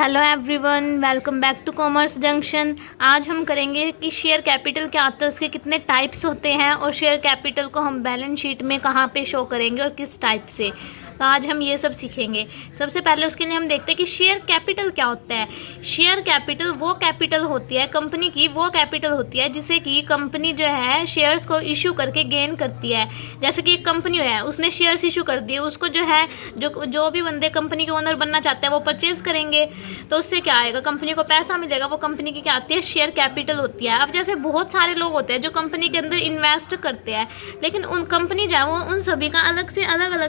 Hello everyone, welcome back to commerce junction. आज हम करेंगे कि शेयर कैपिटल क्या होता है, उसके कितने टाइप्स होते हैं और शेयर कैपिटल को हम बैलेंस शीट में कहाँ पे शो करेंगे और किस टाइप से। तो आज हम ये सब सीखेंगे। सबसे पहले उसके लिए हम देखते हैं कि शेयर कैपिटल क्या होता है। शेयर कैपिटल वो कैपिटल होती है, कंपनी की वो कैपिटल होती है जिसे कि कंपनी जो है शेयर्स को इशू करके गेन करती है। जैसे कि एक कंपनी है, उसने शेयर्स इशू कर दिए, उसको जो है जो भी बंदे कंपनी के ओनर बनना चाहते हैं वो परचेज करेंगे, तो उससे क्या आएगा, कंपनी को पैसा मिलेगा। वो कंपनी की क्या आती है, शेयर कैपिटल होती है। अब जैसे बहुत सारे लोग होते हैं जो कंपनी के अंदर इन्वेस्ट करते हैं, लेकिन उन कंपनी जो है वो उन सभी का अलग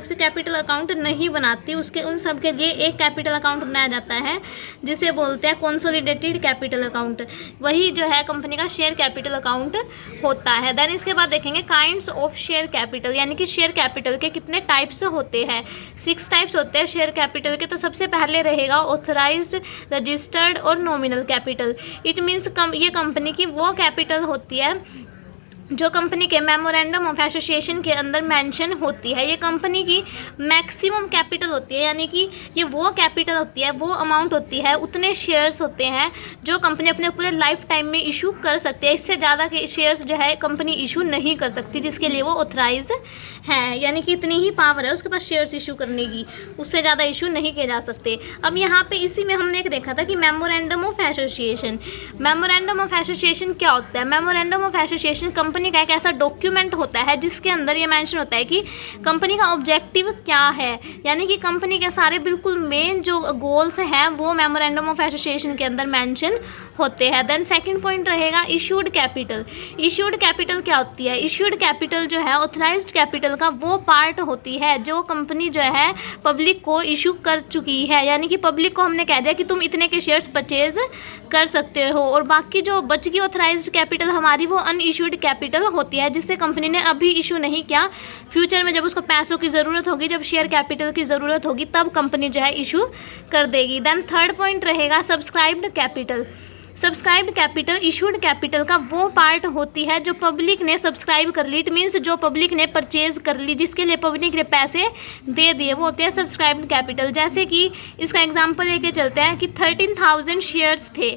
से कैपिटल अकाउंट नहीं बनाती। उसके उन सब के लिए एक कैपिटल अकाउंट बनाया जाता है जिसे बोलते हैं कंसोलिडेटेड कैपिटल अकाउंट। वही जो है कंपनी का शेयर कैपिटल अकाउंट होता है। देन इसके बाद देखेंगे काइंड्स ऑफ शेयर कैपिटल, यानी कि शेयर कैपिटल के कितने टाइप्स होते हैं। 6 टाइप्स होते हैं शेयर कैपिटल के। तो सबसे पहले रहेगा ऑथराइज्ड, रजिस्टर्ड और नॉमिनल कैपिटल। इट मीन्स ये कंपनी की वो कैपिटल होती है जो कंपनी के मेमोरेंडम ऑफ एसोसिएशन के अंदर मेंशन होती है। ये कंपनी की मैक्सिमम कैपिटल होती है, यानी कि ये वो कैपिटल होती है, वो अमाउंट होती है, उतने शेयर्स होते हैं जो कंपनी अपने पूरे लाइफ टाइम में इशू कर सकती है। इससे ज़्यादा के शेयर्स जो है कंपनी इशू नहीं कर सकती, जिसके लिए वो ऑथराइज है, यानी कि इतनी ही पावर है उसके पास शेयर्स इशू करने की, उससे ज़्यादा इशू नहीं किए जा सकते। अब यहाँ पे इसी में हमने एक देखा था कि memorandum of association. Memorandum of association क्या होता है? मेमोरेंडम ऑफ एसोसिएशन कंपनी का एक ऐसा डॉक्यूमेंट होता है जिसके अंदर ये मेंशन होता है कि कंपनी का ऑब्जेक्टिव क्या है, यानी कि कंपनी के सारे बिल्कुल मेन जो गोल्स हैं वो मेमोरेंडम ऑफ एसोसिएशन के अंदर मेंशन होते हैं। देन सेकंड पॉइंट रहेगा इशूड कैपिटल। इशूड कैपिटल क्या होती है? इशूड कैपिटल जो है ऑथराइज्ड कैपिटल का वो पार्ट होती है जो कंपनी जो है पब्लिक को इशू कर चुकी है, यानी कि पब्लिक को हमने कह दिया कि तुम इतने के शेयर्स परचेज कर सकते हो। और बाकी जो बच गई ऑथराइज्ड कैपिटल हमारी, वो अनइशूड कैपिटल होती है जिससे कंपनी ने अभी इशू नहीं किया। फ्यूचर में जब उसको पैसों की ज़रूरत होगी, जब शेयर कैपिटल की ज़रूरत होगी, तब कंपनी जो है इशू कर देगी। देन थर्ड पॉइंट रहेगा subscribed capital. Subscribed capital issued capital का वो पार्ट होती है जो पब्लिक ने सब्सक्राइब कर ली। इट मीन्स जो पब्लिक ने परचेज कर ली, जिसके लिए पब्लिक ने पैसे दे दिए, वो होते हैं सब्सक्राइब्ड कैपिटल। जैसे कि इसका एग्जांपल लेके चलते हैं कि 13,000 शेयर्स थे,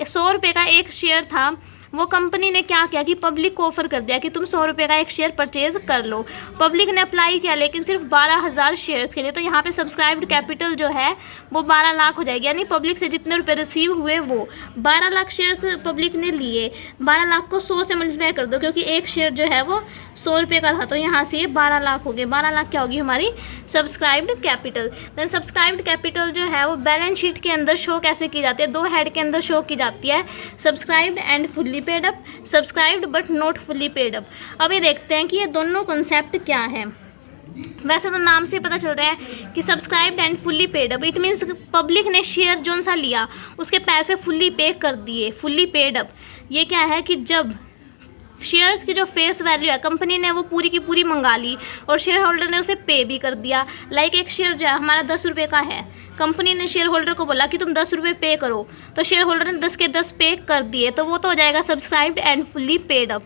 100 रुपये का एक शेयर था। वो कंपनी ने क्या किया कि पब्लिक को ऑफर कर दिया कि तुम 100 रुपये का एक शेयर परचेज कर लो। पब्लिक ने अप्लाई किया लेकिन सिर्फ 12,000 शेयर्स के लिए, तो यहाँ पे सब्सक्राइब्ड कैपिटल जो है वो 12 लाख हो जाएगी। यानी पब्लिक से जितने रुपए रिसीव हुए वो 12 लाख शेयर्स पब्लिक ने लिए। 12 लाख को 100 से मल्टीप्लाई कर दो, क्योंकि एक शेयर जो है वो 100 रुपये का था, तो यहाँ से ये 12 लाख हो गए। 12 लाख क्या होगी हमारी subscribed capital. Then subscribed capital जो है वो बैलेंस शीट के अंदर शो कैसे की जाती है? 2 हेड के अंदर शो की जाती है, subscribed and fully paid up, subscribed but not fully paid up. अब ये देखते हैं कि ये दोनों कॉन्सेप्ट क्या है। वैसे तो नाम से पता चल रहा है कि subscribed and fully paid up, it means public ने शेयर जोन सा लिया उसके पैसे फुल्ली पे कर दिए, फुल्ली पेड अप। ये क्या है कि जब शेयर्स की जो फेस वैल्यू है कंपनी ने वो पूरी की पूरी मंगा ली और शेयर होल्डर ने उसे पे भी कर दिया। लाइक एक शेयर जो है हमारा 10 रुपये का है, कंपनी ने शेयर होल्डर को बोला कि तुम 10 रुपये पे करो, तो शेयर होल्डर ने 10 के 10 पे कर दिए, तो वो तो हो जाएगा subscribed and fully paid up.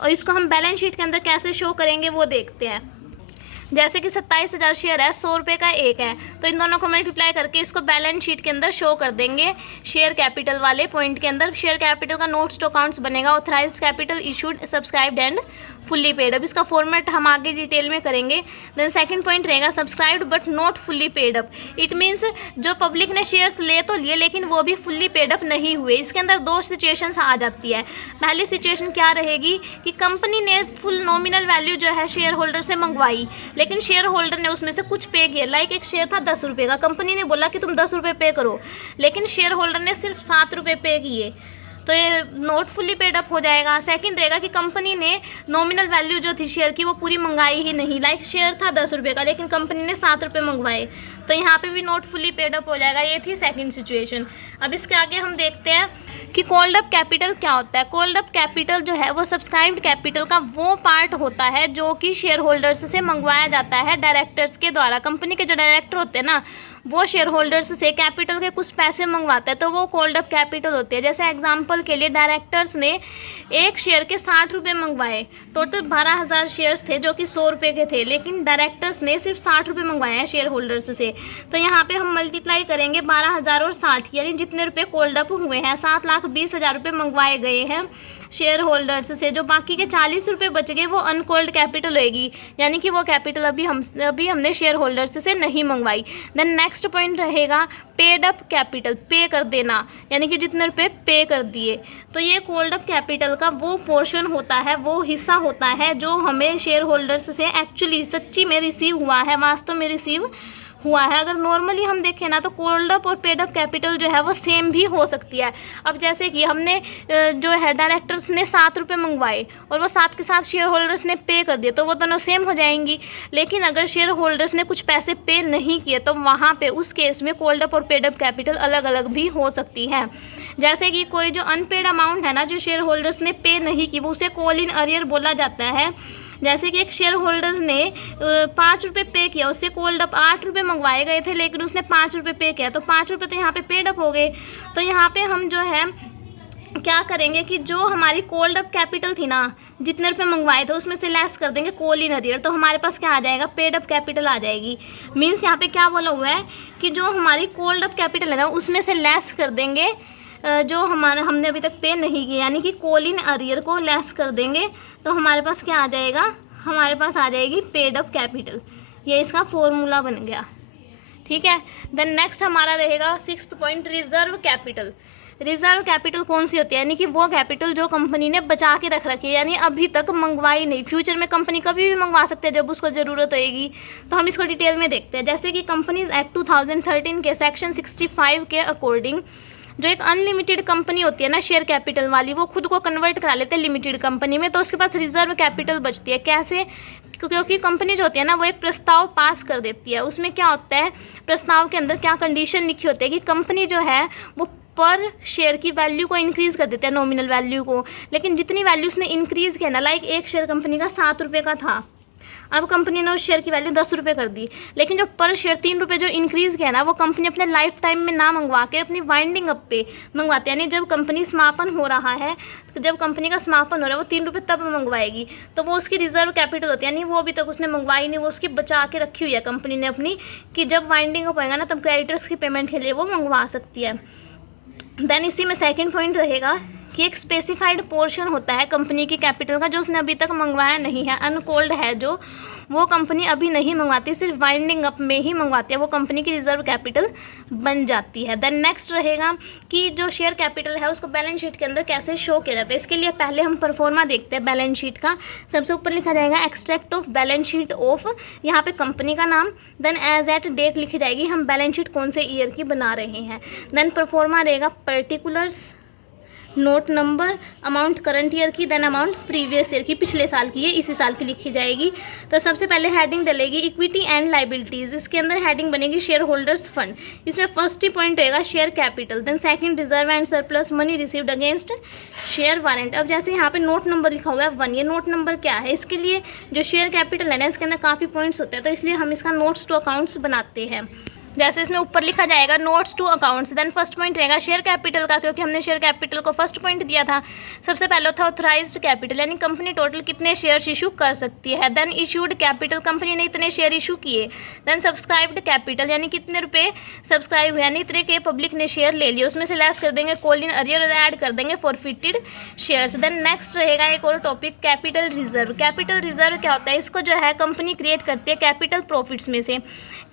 और इसको हम बैलेंस शीट के अंदर कैसे शो करेंगे वो देखते हैं। जैसे कि 27,000 शेयर है, 100 रुपये का एक है, तो इन दोनों को मल्टीप्लाई करके इसको बैलेंस शीट के अंदर शो कर देंगे शेयर कैपिटल वाले पॉइंट के अंदर। शेयर कैपिटल का नोट्स टू अकाउंट्स बनेगा authorised capital, issued, subscribed and fully paid. अब इसका फॉर्मेट हम आगे डिटेल में करेंगे। देन सेकंड पॉइंट रहेगा subscribed but not fully paid up. It means जो पब्लिक ने शेयर्स ले तो लिए लेकिन वो भी फुल्ली पेड अप नहीं हुए। इसके अंदर 2 सिचुएशंस आ जाती है। पहली सिचुएशन क्या रहेगी कि कंपनी ने फुल नॉमिनल वैल्यू जो है शेयर होल्डर से मंगवाई, लेकिन शेयर होल्डर ने उसमें से कुछ पे किया। लाइक एक शेयर था 10 रुपये का, कंपनी ने बोला कि तुम 10 रुपये पे करो, लेकिन शेयर होल्डर ने सिर्फ 7 रुपये पे किए, तो ये नॉट फुल्ली पेड अप हो जाएगा। सेकंड रहेगा कि कंपनी ने नॉमिनल वैल्यू जो थी शेयर की वो पूरी मंगाई ही नहीं। लाइक शेयर था 10 रुपये का लेकिन कंपनी ने 7 रुपये मंगवाए, तो यहाँ पे भी नॉट फुल्ली पेड अप हो जाएगा। ये थी सेकंड सिचुएशन। अब इसके आगे हम देखते हैं कि कॉल्ड अप कैपिटल क्या होता है। कॉल्ड अप कैपिटल जो है वो सब्सक्राइब्ड कैपिटल का वो पार्ट होता है जो कि शेयर होल्डर्स से मंगवाया जाता है डायरेक्टर्स के द्वारा। कंपनी के जो डायरेक्टर होते हैं ना, वो शेयर होल्डर्स से कैपिटल के कुछ पैसे मंगवाता है तो वो कॉल्ड अप कैपिटल होती है। जैसे एग्जांपल के लिए डायरेक्टर्स ने एक शेयर के 60 रुपये मंगवाए, टोटल 12,000 शेयर्स थे जो कि 100 रुपये के थे, लेकिन डायरेक्टर्स ने सिर्फ 60 रुपये मंगवाए हैं शेयर होल्डर्स से। तो यहाँ पे हम मल्टीप्लाई करेंगे 12,000 और 60, यानी जितने रुपये कोल्ड अप हुए हैं 7,20,000 रुपये मंगवाए गए हैं शेयर होल्डर्स से। जो बाकी के 40 रुपये बच गए वो अनकोल्ड कैपिटल होएगी, यानी कि वो कैपिटल अभी हमने शेयर होल्डर्स से नहीं मंगवाई। देन नेक्स्ट पॉइंट रहेगा पेड अप कैपिटल, पे कर देना, यानी कि जितने रुपये पे कर दिए। तो ये कोल्ड अप कैपिटल का वो पोर्शन होता है, वो हिस्सा होता है जो हमें शेयर होल्डर्स से एक्चुअली सच्ची में रिसीव हुआ है, वास्तव में रिसीव हुआ है। अगर नॉर्मली हम देखें ना तो कोल्ड अप और पेड अप कैपिटल जो है वो सेम भी हो सकती है। अब जैसे कि हमने जो है डायरेक्टर्स ने 7 रुपये मंगवाए और वो 7 के साथ शेयर होल्डर्स ने पे कर दिए तो वो दोनों सेम हो जाएंगी। लेकिन अगर शेयर होल्डर्स ने कुछ पैसे पे नहीं किए तो वहाँ पे उस केस में कोल्ड अप और पेड अप कैपिटल अलग अलग भी हो सकती है। जैसे कि कोई जो अनपेड अमाउंट है ना, जो शेयर होल्डर्स ने पे नहीं की, वो उसे कॉल इन अरियर बोला जाता है। जैसे कि एक शेयर होल्डर ने 5 रुपये पे किया, उससे कोल्ड अप 8 रुपये मंगवाए गए थे लेकिन उसने 5 रुपये पे किया, तो 5 रुपये तो यहाँ पे पेड अप हो गए। तो यहाँ पे हम जो है क्या करेंगे कि जो हमारी कोल्ड अप कैपिटल थी ना, जितने रुपये मंगवाए थे उसमें से लेस कर देंगे कॉल इन अरियर, तो हमारे पास क्या आ जाएगा, पेड अप कैपिटल आ जाएगी। मीन्स यहाँ पे क्या बोला हुआ है कि जो हमारी कोल्ड अप कैपिटल है ना उसमें से लेस कर देंगे जो हमने अभी तक पे नहीं किया, यानी कि कॉल इन अरियर को लेस कर देंगे तो हमारे पास क्या आ जाएगा, हमारे पास आ जाएगी पेड अप कैपिटल। ये इसका फॉर्मूला बन गया, ठीक है। देन नेक्स्ट हमारा रहेगा 6th point, reserve capital. Reserve capital कौन सी होती है, यानी कि वो कैपिटल जो कंपनी ने बचा के रख रखी है, यानी अभी तक मंगवाई नहीं, फ्यूचर में कंपनी कभी भी मंगवा सकते हैं जब उसको ज़रूरत होएगी। तो हम इसको डिटेल में देखते हैं। जैसे कि कंपनीज एक्ट 2013 के सेक्शन 65 के अकॉर्डिंग जो एक अनलिमिटेड कंपनी होती है ना शेयर कैपिटल वाली, वो खुद को कन्वर्ट करा लेते हैं लिमिटेड कंपनी में, तो उसके पास रिजर्व कैपिटल बचती है। कैसे, क्योंकि कंपनी जो होती है ना वो एक प्रस्ताव पास कर देती है। उसमें क्या होता है, प्रस्ताव के अंदर क्या कंडीशन लिखी होती है कि कंपनी जो है वो पर शेयर की वैल्यू को इंक्रीज़ कर देते हैं, नॉमिनल वैल्यू को। लेकिन जितनी वैल्यू उसने इंक्रीज़ किया ना, लाइक एक शेयर कंपनी का 7 रुपये का था, अब कंपनी ने उस शेयर की वैल्यू 10 रुपये कर दी, लेकिन जो पर शेयर 3 रुपये जो इंक्रीज़ किया ना, वो कंपनी अपने लाइफ टाइम में ना मंगवा के अपनी वाइंडिंग अप पे मंगवाते हैं। यानी जब कंपनी समापन हो रहा है, जब कंपनी का समापन हो रहा है वो 3 रुपये तब मंगवाएगी, तो वो उसकी रिजर्व कैपिटल होती है। यानी वो अभी तक उसने मंगवाई नहीं, वो उसकी बचा के रखी हुई है कंपनी ने अपनी, कि जब वाइंडिंग अप होएगा ना तब क्रेडिटर्स की पेमेंट के लिए वो मंगवा सकती है। देन इसी में 2nd पॉइंट रहेगा कि एक स्पेसिफाइड पोर्शन होता है कंपनी की कैपिटल का जो उसने अभी तक मंगवाया नहीं है, अनकोल्ड है, जो वो कंपनी अभी नहीं मंगवाती, सिर्फ वाइंडिंग अप में ही मंगवाती है, वो कंपनी की रिजर्व कैपिटल बन जाती है। देन नेक्स्ट रहेगा कि जो शेयर कैपिटल है उसको बैलेंस शीट के अंदर कैसे शो किया जाता है। इसके लिए पहले हम परफॉर्मा देखते हैं बैलेंस शीट का। सबसे ऊपर लिखा जाएगा extract of balance sheet of, यहाँ पे कंपनी का नाम, देन एज एट डेट लिखी जाएगी, हम बैलेंस शीट कौन से ईयर की बना रहे हैं। देन परफॉर्मा रहेगा particulars, note number, amount current year की, देन अमाउंट प्रीवियस ईयर की, पिछले साल की है, इसी साल की लिखी जाएगी। तो सबसे पहले हेडिंग डलेगी इक्विटी एंड लाइबिलिटीज़, इसके अंदर हेडिंग बनेगी शेयर होल्डर्स फंड, इसमें फर्स्ट ही पॉइंट रहेगा share capital. Then second reserve and surplus money received against share warrant. अब जैसे यहाँ पे नोट नंबर लिखा हुआ है 1, ये नोट नंबर क्या है, इसके लिए जो शेयर कैपिटल है ना इसके अंदर काफ़ी पॉइंट्स होते हैं, तो इसलिए हम इसका नोट्स टू अकाउंट्स बनाते हैं। जैसे इसमें ऊपर लिखा जाएगा notes to accounts. Then first point रहेगा शेयर कैपिटल का, क्योंकि हमने शेयर कैपिटल को फर्स्ट पॉइंट दिया था। सबसे पहले था ऑथराइज्ड कैपिटल, यानी कंपनी टोटल कितने शेयर्स इशू कर सकती है। देन इशूड कैपिटल, कंपनी ने इतने शेयर इशू किए। देन सब्सक्राइब्ड कैपिटल, यानी कितने रुपए सब्सक्राइब हुए, यानी इतने के पब्लिक ने शेयर ले लिए, उसमें से लेस कर देंगे कॉल इन अरियर और ऐड कर देंगे फॉरफिटेड शेयर्स। देन नेक्स्ट रहेगा एक और topic capital reserve. Capital reserve क्या होता है, इसको जो है कंपनी क्रिएट करती है कैपिटल प्रॉफिट्स में से।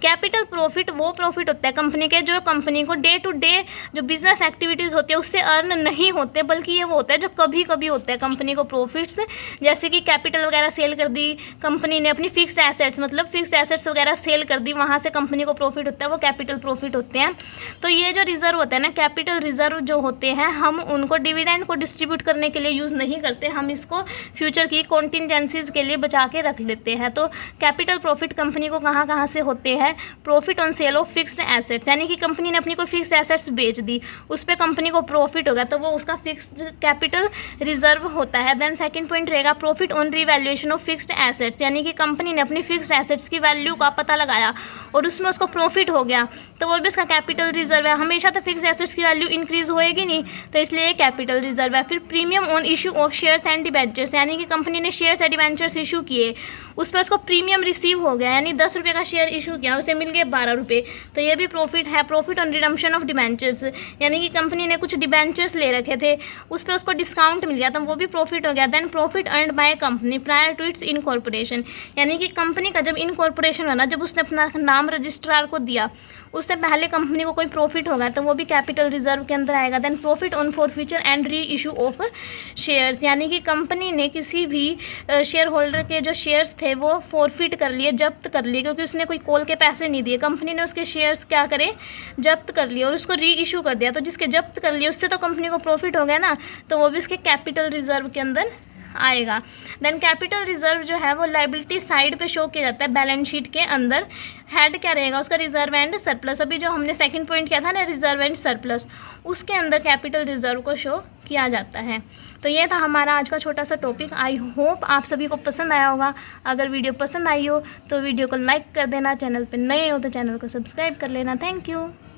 कैपिटल प्रॉफिट वो प्रॉफिट होता है कंपनी के जो कंपनी को डे टू डे जो बिजनेस एक्टिविटीज़ होती है उससे अर्न नहीं होते, बल्कि ये वो होता है जो कभी कभी होता है कंपनी को प्रॉफिट्स। जैसे कि कैपिटल वगैरह सेल कर दी कंपनी ने, अपनी फिक्स्ड एसेट्स, मतलब फिक्स्ड एसेट्स वगैरह सेल कर दी, वहाँ से कंपनी को प्रॉफिट होता है, वो कैपिटल प्रॉफिट होते हैं। तो ये जो रिजर्व होता है ना, कैपिटल रिजर्व जो होते हैं, हम उनको डिविडेंड को डिस्ट्रीब्यूट करने के लिए यूज़ नहीं करते, हम इसको फ्यूचर की कॉन्टिजेंसीज के लिए बचा के रख लेते हैं। तो कैपिटल प्रॉफिट कंपनी को कहाँ कहाँ से होते हैं, profit on sale of fixed assets, यानी कि कंपनी ने अपनी कोई फिक्स्ड एसेट्स बेच दी, उस पर कंपनी को प्रॉफिट हो गया, तो वो उसका फिक्स्ड कैपिटल रिजर्व होता है। देन सेकंड पॉइंट रहेगा profit on revaluation of fixed assets, यानी कि कंपनी ने अपनी फिक्स्ड एसेट्स की वैल्यू का पता लगाया और उसमें उसको प्रॉफिट हो गया, तो वो भी उसका कैपिटल रिजर्व है। हमेशा तो फिक्स्ड एसेट्स की वैल्यू इंक्रीज होएगी नहीं, तो इसलिए ये कैपिटल रिजर्व है। फिर premium on issue of shares and debentures, यानी कि कंपनी ने शेयर्स एंड डिबेंचर्स इशू किए, उस पर उसको प्रीमियम रिसीव हो गया, यानी 10 रुपये का शेयर इशू किया, उसे मिल गए 12 रुपये, तो ये भी प्रॉफिट है। Profit on redemption of debentures, यानी कि कंपनी ने कुछ डिबेंचर्स ले रखे थे, उस पर उसको डिस्काउंट मिल गया, तो वो भी प्रॉफिट हो गया। Then profit earned by company prior to its incorporation, यानी कि कंपनी का जब इनकॉर्पोरेशन हुआ ना, जब उसने अपना नाम रजिस्ट्रार को दिया, उससे पहले कंपनी को कोई प्रॉफिट होगा, तो वो भी कैपिटल रिजर्व के अंदर आएगा। Then profit on forfeiture and re issue of shares, यानी कि कंपनी ने किसी भी शेयर होल्डर के जो शेयर्स थे वो फॉरफिट कर लिए, जब्त कर लिए, क्योंकि उसने कोई कॉल के पैसे नहीं दिए, कंपनी ने उसके शेयर्स क्या करे, जब्त कर लिए और उसको री इशू कर दिया, तो जिसके जब्त कर लिए उससे तो कंपनी को प्रॉफिट हो गया ना, तो वो भी उसके कैपिटल रिजर्व के अंदर आएगा। देन कैपिटल रिजर्व जो है वो लाइबिलिटी साइड पे शो किया जाता है बैलेंस शीट के अंदर। हेड क्या रहेगा उसका, रिजर्व एंड सरप्लस। अभी जो हमने सेकंड पॉइंट किया था ना, रिजर्व एंड सरप्लस, उसके अंदर कैपिटल रिजर्व को शो किया जाता है। तो ये था हमारा आज का छोटा सा टॉपिक। आई होप आप सभी को पसंद आया होगा। अगर वीडियो पसंद आई हो तो वीडियो को लाइक कर देना, चैनल पर नए हो तो चैनल को सब्सक्राइब कर लेना। Thank you.